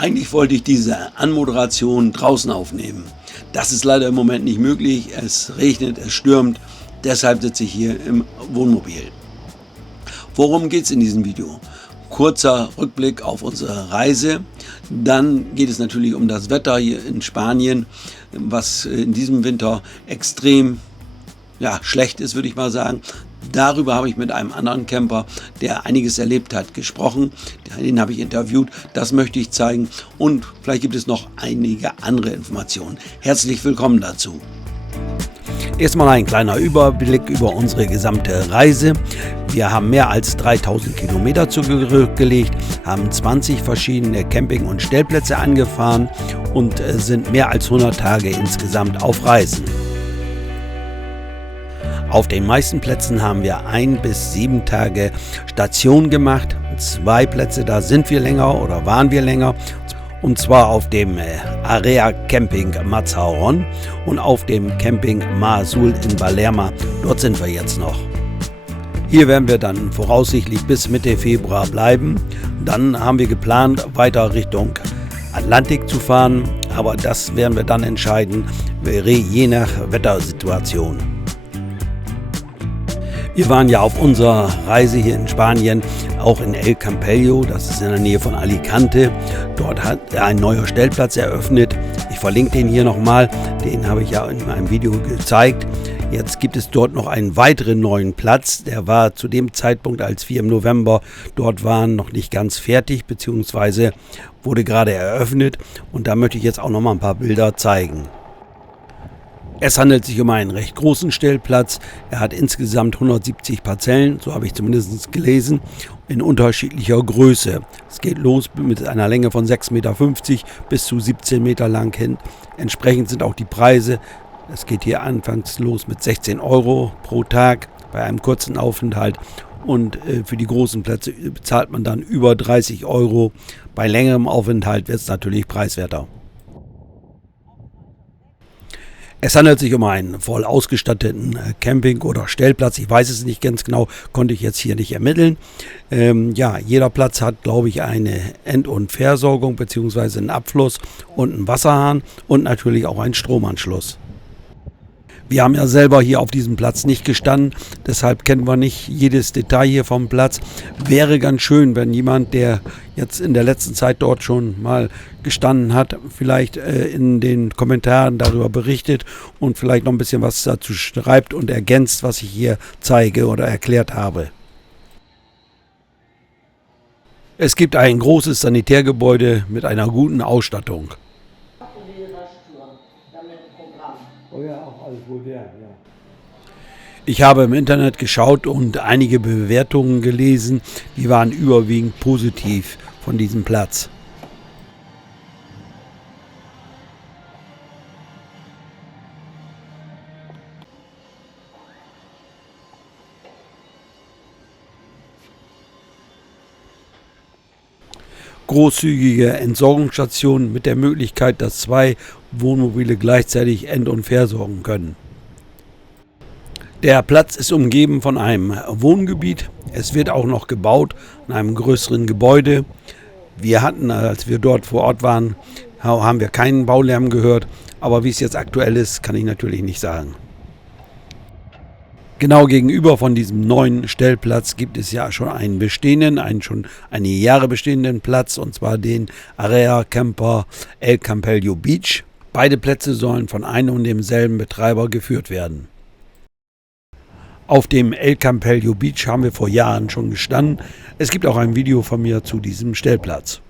Eigentlich wollte ich diese Anmoderation draußen aufnehmen. Das ist leider im Moment nicht möglich. Es regnet, es stürmt. Deshalb sitze ich hier im Wohnmobil. Worum geht es in diesem Video? Kurzer Rückblick auf unsere Reise. Dann geht es natürlich um das Wetter hier in Spanien, was in diesem Winter extrem schlecht ist, würde ich mal sagen. Darüber habe ich mit einem anderen Camper, der einiges erlebt hat, gesprochen. Den habe ich interviewt. Das möchte ich zeigen. Und vielleicht gibt es noch einige andere Informationen. Herzlich willkommen dazu. Erstmal ein kleiner Überblick über unsere gesamte Reise. Wir haben mehr als 3000 Kilometer zurückgelegt, haben 20 verschiedene Camping- und Stellplätze angefahren und sind mehr als 100 Tage insgesamt auf Reisen. Auf den meisten Plätzen haben wir 1 bis 7 Tage Station gemacht. 2 Plätze, da sind wir länger oder waren wir länger. Und zwar auf dem Area Camping Mazarrón und auf dem Camping Mar Azul in Palermo. Dort sind wir jetzt noch. Hier werden wir dann voraussichtlich bis Mitte Februar bleiben. Dann haben wir geplant, weiter Richtung Atlantik zu fahren. Aber das werden wir dann entscheiden, je nach Wettersituation. Wir waren ja auf unserer Reise hier in Spanien auch in El Campello, das ist in der Nähe von Alicante. Dort hat ein neuer Stellplatz eröffnet. Ich verlinke den hier nochmal, den habe ich ja in meinem Video gezeigt. Jetzt gibt es dort noch einen weiteren neuen Platz. Der war zu dem Zeitpunkt, als wir im November dort waren, noch nicht ganz fertig, beziehungsweise wurde gerade eröffnet. Und da möchte ich jetzt auch nochmal ein paar Bilder zeigen. Es handelt sich um einen recht großen Stellplatz. Er hat insgesamt 170 Parzellen, so habe ich zumindest gelesen, in unterschiedlicher Größe. Es geht los mit einer Länge von 6,50 Meter bis zu 17 Meter lang hin. Entsprechend sind auch die Preise. Es geht hier anfangs los mit 16 Euro pro Tag bei einem kurzen Aufenthalt. Und für die großen Plätze bezahlt man dann über 30 Euro. Bei längerem Aufenthalt wird es natürlich preiswerter. Es handelt sich um einen voll ausgestatteten Camping- oder Stellplatz. Ich weiß es nicht ganz genau, konnte ich jetzt hier nicht ermitteln. Jeder Platz hat, glaube ich, eine End- und Versorgung bzw. einen Abfluss und einen Wasserhahn und natürlich auch einen Stromanschluss. Wir haben ja selber hier auf diesem Platz nicht gestanden, deshalb kennen wir nicht jedes Detail hier vom Platz. Wäre ganz schön, wenn jemand, der jetzt in der letzten Zeit dort schon mal gestanden hat, vielleicht in den Kommentaren darüber berichtet und vielleicht noch ein bisschen was dazu schreibt und ergänzt, was ich hier zeige oder erklärt habe. Es gibt ein großes Sanitärgebäude mit einer guten Ausstattung. Oh ja, auch alles modern, ja. Ich habe im Internet geschaut und einige Bewertungen gelesen, die waren überwiegend positiv von diesem Platz. Großzügige Entsorgungsstation mit der Möglichkeit, dass 2 Wohnmobile gleichzeitig end- und versorgen können. Der Platz ist umgeben von einem Wohngebiet. Es wird auch noch gebaut in einem größeren Gebäude. Wir hatten, als wir dort vor Ort waren, haben wir keinen Baulärm gehört. Aber wie es jetzt aktuell ist, kann ich natürlich nicht sagen. Genau gegenüber von diesem neuen Stellplatz gibt es ja schon einen bestehenden, einen schon einige Jahre bestehenden Platz, und zwar den Area Camper El Campello Beach. Beide Plätze sollen von einem und demselben Betreiber geführt werden. Auf dem El Campello Beach haben wir vor Jahren schon gestanden. Es gibt auch ein Video von mir zu diesem Stellplatz.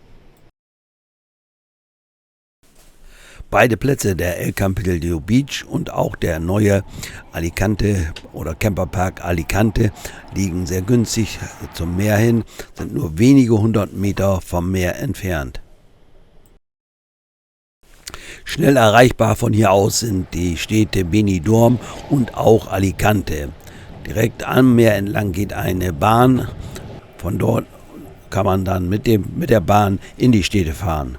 Beide Plätze, der El Campello Beach und auch der neue Alicante oder Camperpark Alicante, liegen sehr günstig zum Meer hin, sind nur wenige 100 Meter vom Meer entfernt. Schnell erreichbar von hier aus sind die Städte Benidorm und auch Alicante. Direkt am Meer entlang geht eine Bahn. Von dort kann man dann mit der Bahn in die Städte fahren.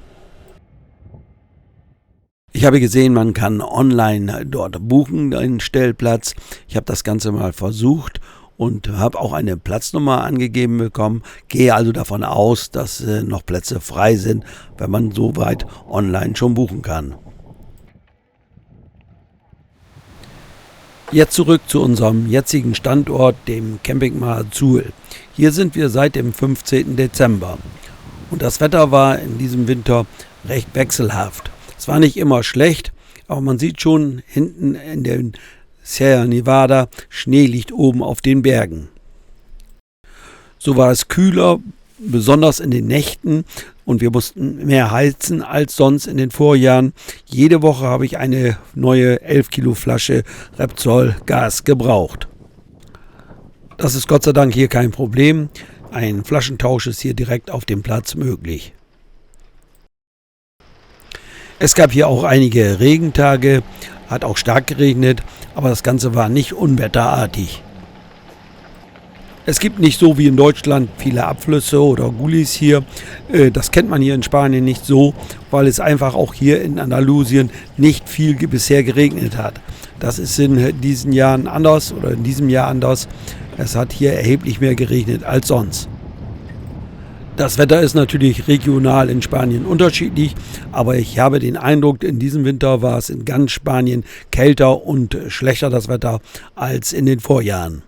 Ich habe gesehen, man kann online dort buchen, einen Stellplatz. Ich habe das Ganze mal versucht und habe auch eine Platznummer angegeben bekommen. Gehe also davon aus, dass noch Plätze frei sind, wenn man soweit online schon buchen kann. Jetzt zurück zu unserem jetzigen Standort, dem Camping Mar Azul. Hier sind wir seit dem 15. Dezember. Und das Wetter war in diesem Winter recht wechselhaft. Es war nicht immer schlecht, aber man sieht schon hinten in den Sierra Nevada, Schnee liegt oben auf den Bergen. So war es kühler, besonders in den Nächten, und wir mussten mehr heizen als sonst in den Vorjahren. Jede Woche habe ich eine neue 11 Kilo Flasche Repsol Gas gebraucht. Das ist Gott sei Dank hier kein Problem. Ein Flaschentausch ist hier direkt auf dem Platz möglich. Es gab hier auch einige Regentage, hat auch stark geregnet, aber das Ganze war nicht unwetterartig. Es gibt nicht so wie in Deutschland viele Abflüsse oder Gullis hier. Das kennt man hier in Spanien nicht so, weil es einfach auch hier in Andalusien nicht viel bisher geregnet hat. Das ist in diesen Jahren anders oder in diesem Jahr anders. Es hat hier erheblich mehr geregnet als sonst. Das Wetter ist natürlich regional in Spanien unterschiedlich, aber ich habe den Eindruck, in diesem Winter war es in ganz Spanien kälter und schlechter das Wetter als in den Vorjahren.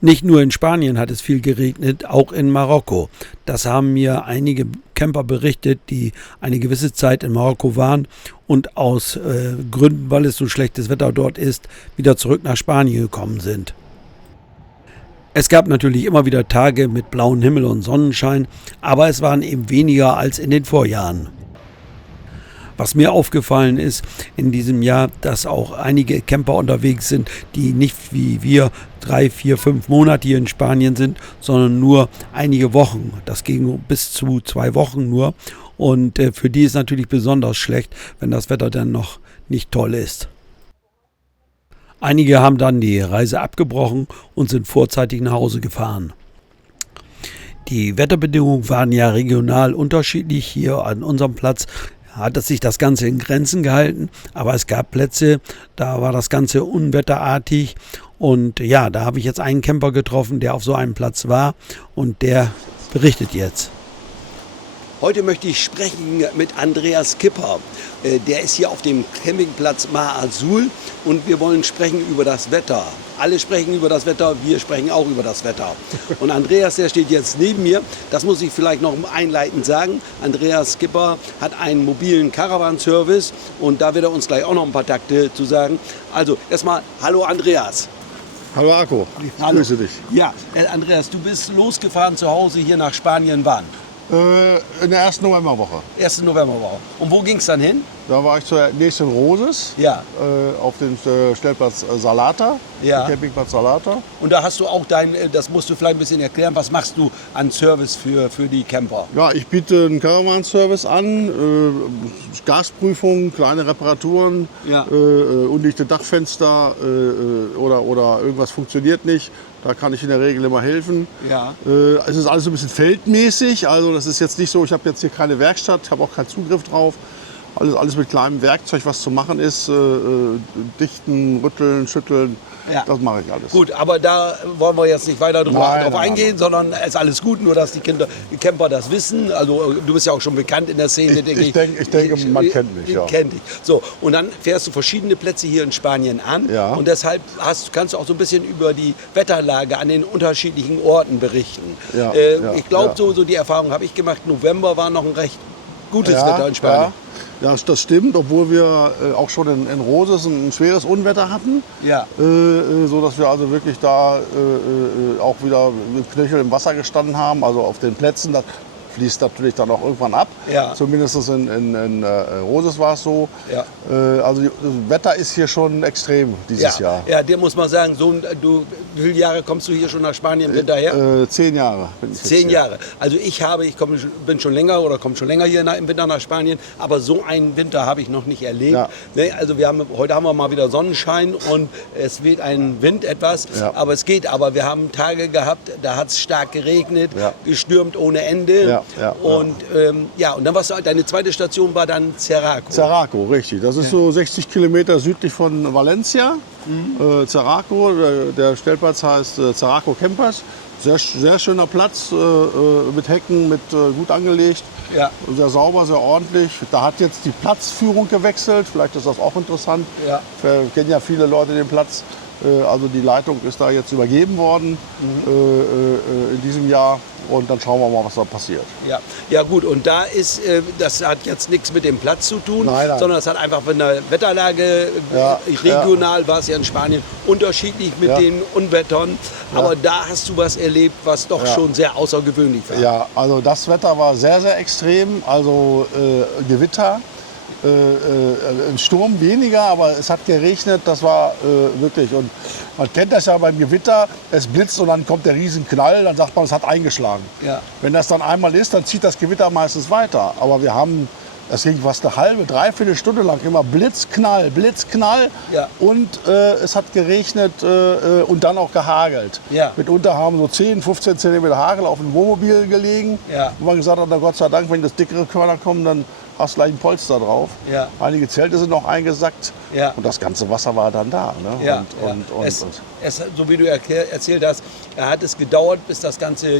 Nicht nur in Spanien hat es viel geregnet, auch in Marokko. Das haben mir einige Camper berichtet, die eine gewisse Zeit in Marokko waren und aus Gründen, weil es so schlechtes Wetter dort ist, wieder zurück nach Spanien gekommen sind. Es gab natürlich immer wieder Tage mit blauem Himmel und Sonnenschein, aber es waren eben weniger als in den Vorjahren. Was mir aufgefallen ist in diesem Jahr, dass auch einige Camper unterwegs sind, die nicht wie wir 3, 4, 5 Monate hier in Spanien sind, sondern nur einige Wochen. Das ging bis zu 2 Wochen nur. Und für die ist natürlich besonders schlecht, wenn das Wetter dann noch nicht toll ist. Einige haben dann die Reise abgebrochen und sind vorzeitig nach Hause gefahren. Die Wetterbedingungen waren ja regional unterschiedlich. Hier an unserem Platz hat es sich das Ganze in Grenzen gehalten, aber es gab Plätze, da war das Ganze unwetterartig, und ja, da habe ich jetzt einen Camper getroffen, der auf so einem Platz war, und der berichtet jetzt. Heute möchte ich sprechen mit Andreas Kipper. Der ist hier auf dem Campingplatz Mar Azul und wir wollen sprechen über das Wetter. Alle sprechen über das Wetter, wir sprechen auch über das Wetter. Und Andreas, der steht jetzt neben mir. Das muss ich vielleicht noch einleitend sagen. Andreas Kipper hat einen mobilen Caravan-Service und da wird er uns gleich auch noch ein paar Takte zu sagen. Also erstmal, hallo Andreas. Hallo Akko, ich grüße dich. Ja, Andreas, du bist losgefahren zu Hause hier nach Spanien wann? In der ersten Novemberwoche. 1. Novemberwoche. Und wo ging es dann hin? Da war ich zur nächsten Roses, Ja. Auf dem Stellplatz Salata, Ja. Campingplatz Salata. Und da hast du auch das musst du vielleicht ein bisschen erklären, was machst du an Service für die Camper? Ja, ich biete einen Caravan-Service an, Gasprüfung, kleine Reparaturen, Ja. undichte Dachfenster oder irgendwas funktioniert nicht. Da kann ich in der Regel immer helfen. Ja. Es ist alles so ein bisschen feldmäßig, also das ist jetzt nicht so, ich habe jetzt hier keine Werkstatt, ich habe auch keinen Zugriff drauf. Alles mit kleinem Werkzeug, was zu machen ist, dichten, rütteln, schütteln, Ja. das mache ich alles. Gut, aber da wollen wir jetzt nicht weiter drauf Nein. eingehen, sondern es ist alles gut, nur dass die Camper das wissen. Also du bist ja auch schon bekannt in der Szene, denke ich. Ich denke, man kennt mich, ja. Kennt dich. So, und dann fährst du verschiedene Plätze hier in Spanien an. Ja. Und deshalb kannst du auch so ein bisschen über die Wetterlage an den unterschiedlichen Orten berichten. Ja, Ich glaube, ja. so die Erfahrung habe ich gemacht, November war noch ein recht gutes Wetter in Spanien. Ja, das stimmt, obwohl wir auch schon in Roses ein schweres Unwetter hatten. Ja. So dass wir also wirklich da auch wieder mit Knöchel im Wasser gestanden haben, also auf den Plätzen. fließt natürlich dann auch irgendwann ab. Ja. Zumindest in Roses war es so. Ja. Also das Wetter ist hier schon extrem dieses Jahr. Ja, dir muss man sagen, wie viele Jahre kommst du hier schon nach Spanien hinterher? 10 Jahre bin ich jetzt 10 hier. Jahre. Also bin schon länger oder komme schon länger hier im Winter nach Spanien, aber so einen Winter habe ich noch nicht erlebt. Ja. Ne, also heute haben wir mal wieder Sonnenschein und es weht ein Wind etwas, aber es geht. Aber wir haben Tage gehabt, da hat es stark geregnet, gestürmt ohne Ende. Und und dann warst du, deine zweite Station war dann Ceraco. Ceraco, richtig. Das ist so 60 Kilometer südlich von Valencia. Ceraco, der Stellplatz heißt Ceraco Campers. Sehr schöner Platz, mit Hecken, gut angelegt. Ja. Sehr sauber, sehr ordentlich. Da hat jetzt die Platzführung gewechselt. Vielleicht ist das auch interessant. Ja. Kennen ja viele Leute den Platz. Also die Leitung ist da jetzt übergeben worden in diesem Jahr. Und dann schauen wir mal, was da passiert. Ja gut, und das hat jetzt nichts mit dem Platz zu tun, nein. Sondern es hat einfach mit der Wetterlage, regional war es ja in Spanien unterschiedlich mit den Unwettern. Aber da hast du was erlebt, was doch schon sehr außergewöhnlich war. Ja, also das Wetter war sehr, sehr extrem. Also Gewitter. Ein Sturm weniger, aber es hat geregnet, das war wirklich. Und man kennt das ja beim Gewitter, es blitzt und dann kommt der Riesenknall, dann sagt man, es hat eingeschlagen. Ja. Wenn das dann einmal ist, dann zieht das Gewitter meistens weiter. Aber das ging fast eine halbe, dreiviertel Stunde lang immer Blitzknall, Blitzknall. Ja. Und es hat geregnet und dann auch gehagelt. Ja. Mitunter haben so 10, 15 Zentimeter Hagel auf dem Wohnmobil gelegen. Ja. Wo man gesagt hat, na Gott sei Dank, wenn das dickere Körner kommen, dann hast gleich ein Polster drauf. Ja. Einige Zelte sind noch eingesackt. Ja. Und das ganze Wasser war dann da. Ne? Ja, so wie du erzählt hast, hat es gedauert, bis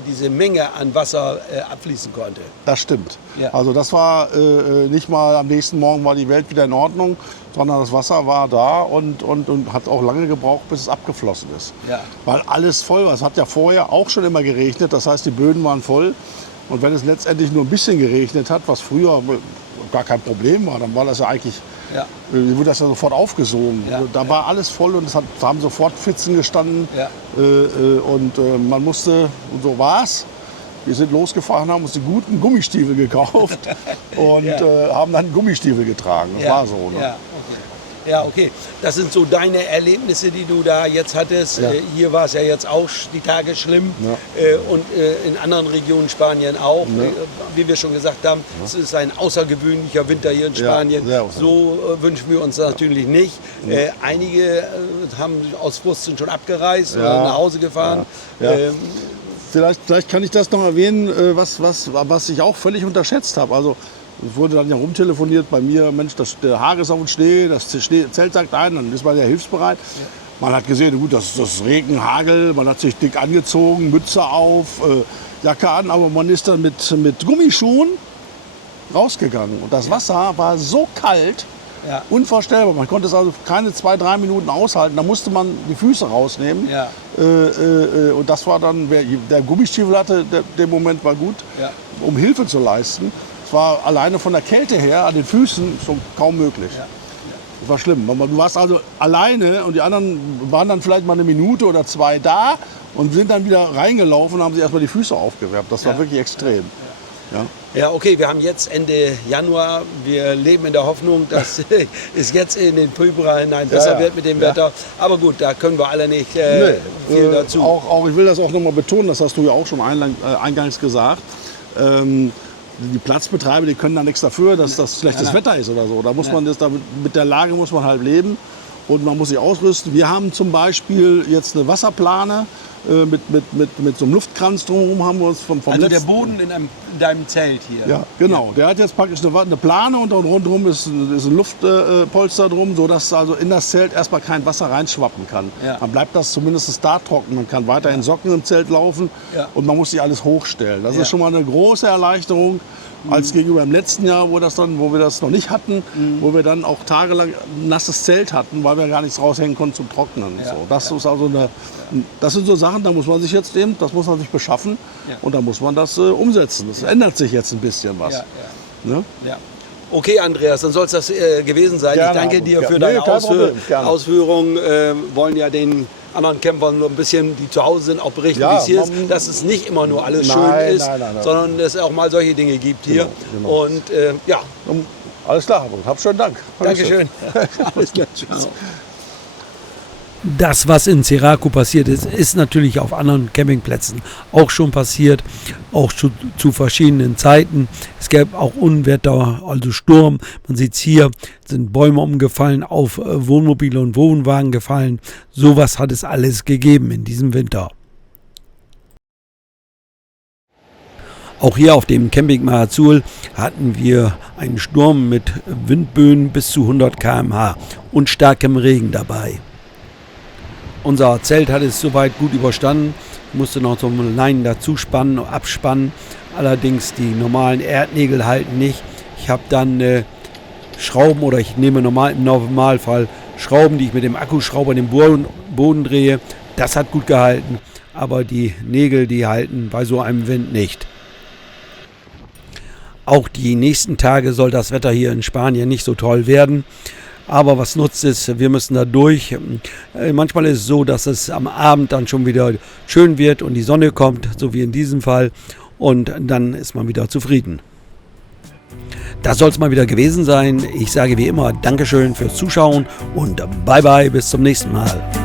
diese Menge an Wasser abfließen konnte. Das stimmt. Ja. Also das war nicht mal am nächsten Morgen war die Welt wieder in Ordnung, sondern das Wasser war da und hat auch lange gebraucht, bis es abgeflossen ist. Ja. Weil alles voll war. Es hat ja vorher auch schon immer geregnet, das heißt, die Böden waren voll. Und wenn es letztendlich nur ein bisschen geregnet hat, was früher gar kein Problem war, dann war das ja eigentlich, wurde das ja sofort aufgesogen. Ja. Da war alles voll und da haben sofort Pfützen gestanden. Ja. Und man musste, und so war es. Wir sind losgefahren, haben uns die guten Gummistiefel gekauft und haben dann Gummistiefel getragen. Das war so. Ne? Ja, okay. Das sind so deine Erlebnisse, die du da jetzt hattest. Ja. Hier war es ja jetzt auch die Tage schlimm und in anderen Regionen Spanien auch. Wie wir schon gesagt haben, es ist ein außergewöhnlicher Winter hier in Spanien. Sehr so wünschen wir uns das natürlich nicht. Einige haben aus Frust schon abgereist oder nach Hause gefahren. Ja. Vielleicht kann ich das noch erwähnen, was ich auch völlig unterschätzt habe. Also es wurde dann ja rumtelefoniert bei mir, Mensch, der Hagel ist auf dem Schnee, das Zelt sagt ein, dann ist man ja hilfsbereit. Ja. Man hat gesehen, gut, das Regen, Hagel, man hat sich dick angezogen, Mütze auf, Jacke an, aber man ist dann mit Gummischuhen rausgegangen. Und das Wasser war so kalt, unvorstellbar. Man konnte es also keine 2-3 Minuten aushalten, da musste man die Füße rausnehmen. Ja. Und das war dann, der Gummistiefel hatte, der Moment war gut, um Hilfe zu leisten. Es war alleine von der Kälte her an den Füßen schon kaum möglich. Ja. Das war schlimm. Du warst also alleine und die anderen waren dann vielleicht mal eine Minute oder 2 da und sind dann wieder reingelaufen und haben sich erstmal die Füße aufgewärmt. Das war wirklich extrem. Ja, okay, wir haben jetzt Ende Januar. Wir leben in der Hoffnung, dass es jetzt in den Februar hinein besser wird mit dem Wetter. Aber gut, da können wir alle nicht viel dazu. Ich will das auch noch mal betonen, das hast du ja auch schon eingangs gesagt. Die Platzbetreiber, die können da nichts dafür, dass das schlechtes Wetter ist oder so. Da muss man mit der Lage muss man halt leben und man muss sich ausrüsten. Wir haben zum Beispiel jetzt eine Wasserplane mit so einem Luftkranz drumherum haben wir uns vom also der Boden in deinem Zelt hier. Ja, genau. Der hat jetzt praktisch eine Plane und rundherum ist ein Luftpolster drum, sodass also in das Zelt erstmal kein Wasser reinschwappen kann. Ja. Dann bleibt das zumindest da trocken. Man kann weiterhin Socken im Zelt laufen und man muss sich alles hochstellen. Das ist schon mal eine große Erleichterung. Als gegenüber im letzten Jahr, wo wir das noch nicht hatten, wo wir dann auch tagelang ein nasses Zelt hatten, weil wir gar nichts raushängen konnten zum Trocknen. Ja. So. Das ist also das sind so Sachen, da muss man sich jetzt das muss man sich beschaffen und da muss man das umsetzen. Das ändert sich jetzt ein bisschen was. Ne? Ja. Okay, Andreas, dann soll es das gewesen sein. Gerne, ich danke dir für deine Ausführungen. Wollen ja den anderen Campern nur ein bisschen, die zu Hause sind, auch berichten, Ja, wie es hier ist, dass es nicht immer nur alles schön ist, sondern dass es auch mal solche Dinge gibt hier. Genau. Und ja. Alles klar, hab schönen Dank. Dankeschön. Alles klar, tschüss. Das, was in Ceraco passiert ist, ist natürlich auf anderen Campingplätzen auch schon passiert, auch zu verschiedenen Zeiten. Es gab auch Unwetter, also Sturm. Man sieht es hier, sind Bäume umgefallen, auf Wohnmobile und Wohnwagen gefallen. Sowas hat es alles gegeben in diesem Winter. Auch hier auf dem Camping Mahazul hatten wir einen Sturm mit Windböen bis zu 100 km/h und starkem Regen dabei. Unser Zelt hat es soweit gut überstanden. Ich musste noch so Leinen dazu spannen, abspannen. Allerdings die normalen Erdnägel halten nicht. Ich habe dann Schrauben oder ich nehme im Normalfall Schrauben, die ich mit dem Akkuschrauber in den Boden drehe. Das hat gut gehalten, aber die Nägel, die halten bei so einem Wind nicht. Auch die nächsten Tage soll das Wetter hier in Spanien nicht so toll werden. Aber was nutzt es? Wir müssen da durch. Manchmal ist es so, dass es am Abend dann schon wieder schön wird und die Sonne kommt, so wie in diesem Fall. Und dann ist man wieder zufrieden. Das soll es mal wieder gewesen sein. Ich sage wie immer Dankeschön fürs Zuschauen und bye bye, bis zum nächsten Mal.